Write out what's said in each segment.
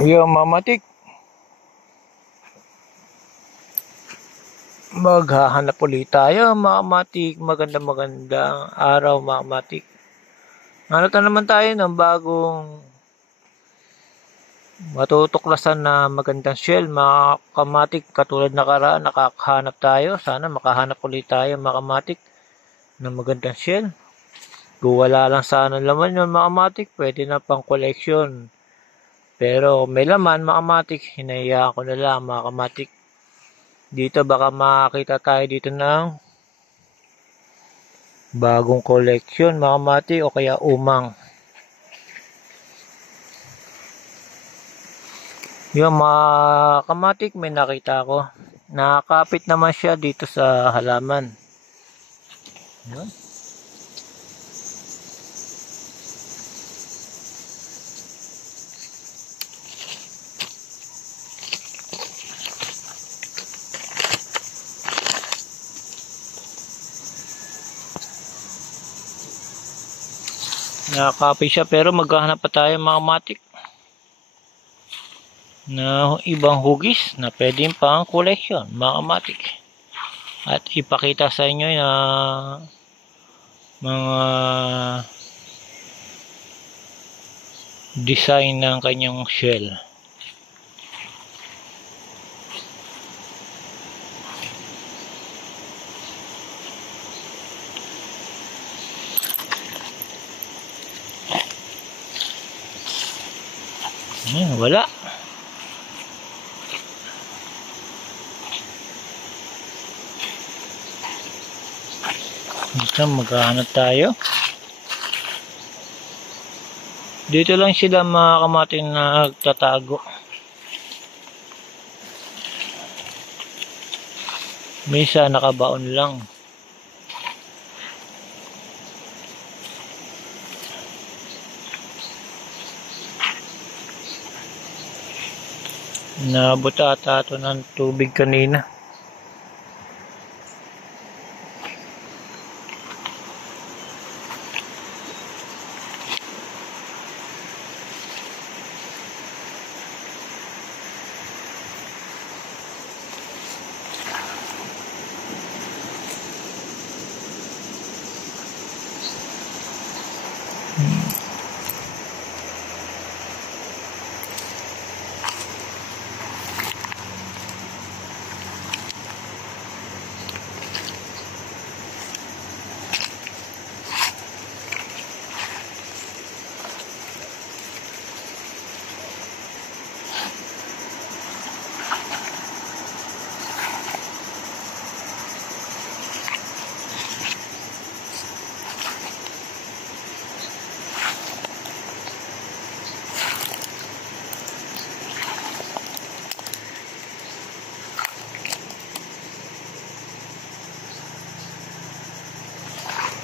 Yo, mamatik. Maghahanap ulit tayo, mamatik. Magandang araw, mamatik. Hanap na naman tayo ng bagong matutuklasan na magandang shell, mga kamatik. Katulad nakaraan, nakakahanap tayo. Sana makahanap ulit tayo, mga kamatik, ng magandang shell. Kung wala lang sana laman yun, mga kamatik, pwede na pang collection. Pero may laman, mga kamatik, hinayaan ko na lang, mga kamatik. Dito baka makakita tayo dito ng bagong collection, mga kamatik, o kaya umang. Yung mga kamatik, may nakita ko. Nakakapit naman siya dito sa halaman. Yun. Nakakapit siya, pero maghahanap pa tayo, mga kamatik, na ibang hugis na pwedeng pang collection, mga kamatik. At ipakita sa inyo na mga design ng kanyang shell. Wala. Dito maghahanap tayo. Dito lang sila, mga kamatik, na nagtatago. Misa nakabaon lang. Naabot ata ito ng tubig kanina.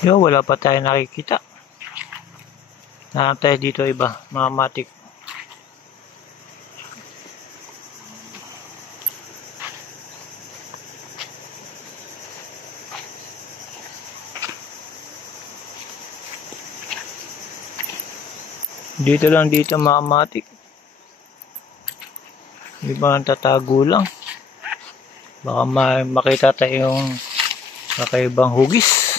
Yo, wala pa tayo nakikita. Nahanap tayo dito iba, mga kamatik. Dito lang, dito, mga kamatik. Di ba tatago lang? Baka makita tayong kakaibang hugis.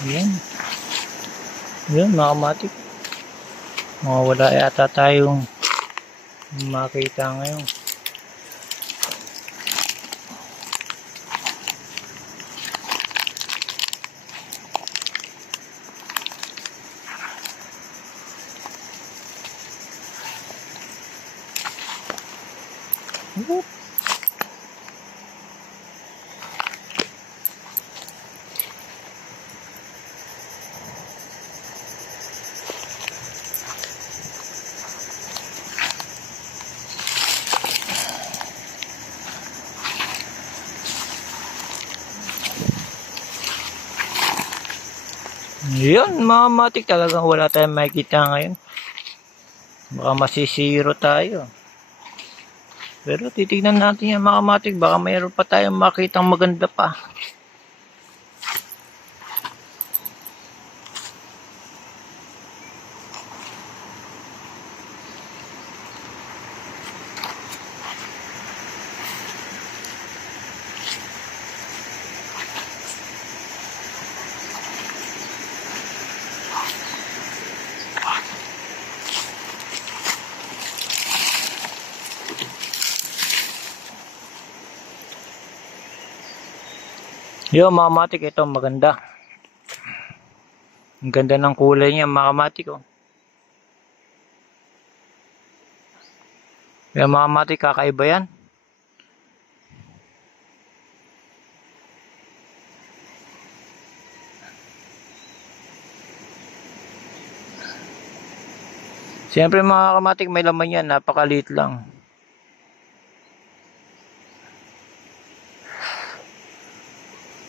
Yan. Yan, mga kamatik. Wala yata tayong makita ngayon. Yun, mga matik, talagang wala tayong makikita ngayon. Baka masisiro tayo. Pero titignan natin yan, mga matik, baka mayroon pa tayong makitang maganda pa. Yo, mga matik, ito maganda. Ang ganda ng kulay niya, mga matik, oh. Yo, mga matik, kakaiba yan. Siyempre, mga kamatik, may laman yan, napakaliit lang.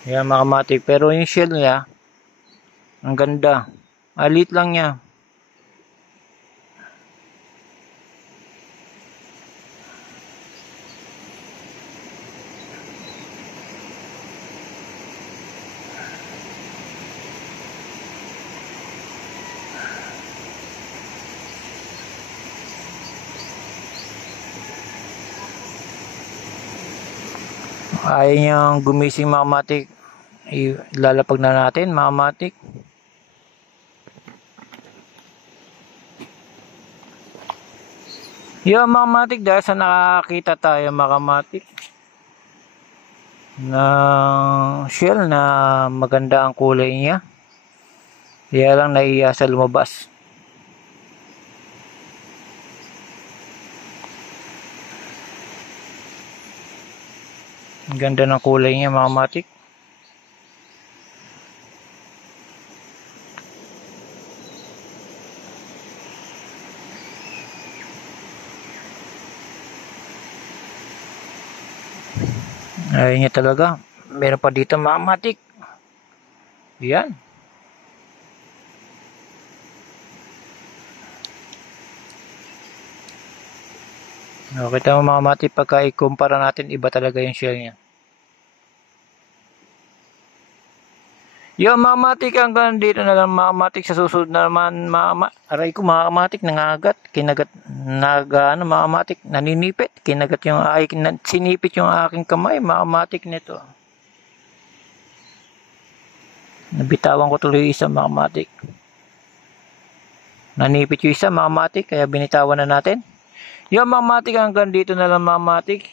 Yan, mga kamatik, pero yung shell niya, ang ganda. Alit lang niya. Ayaw niyang gumising, mga kamatik. Ilalapag na natin, mga kamatik. Yo, mga kamatik, dahil sa nakakita tayo, mga kamatik, na shell na maganda ang kulay niya. Kaya lang naiya sa lumabas. Ang ganda ng kulay niya, mga kamatik. Ayaw niya talaga. Meron pa dito, mga kamatik. Yan. Kita mo, mga kamatik, pagka i-kumpara natin, iba talaga yung shell niya. Yo, mga kamatik, hanggang dito na lang, mga kamatik. Sa susunod na naman, aray ko, mga kamatik, nangagat, kinagat, mga kamatik, naninipit, kinagat yung sinipit yung aking kamay, mga kamatik nito. Nabitawan ko tuloy yung isa, mga kamatik. Nanipit yung isa, mga kamatik, kaya binitawan na natin. Yo, mga kamatik, hanggang dito na lang, mga kamatik.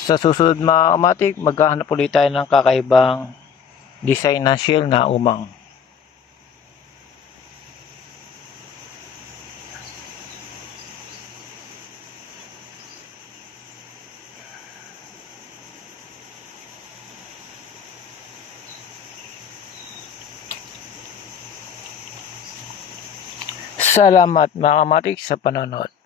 Sa susunod, mga kamatik, maghahanap ulit tayo ng kakaibang design ng shell na umang. Salamat, mga kamatik, sa panonood.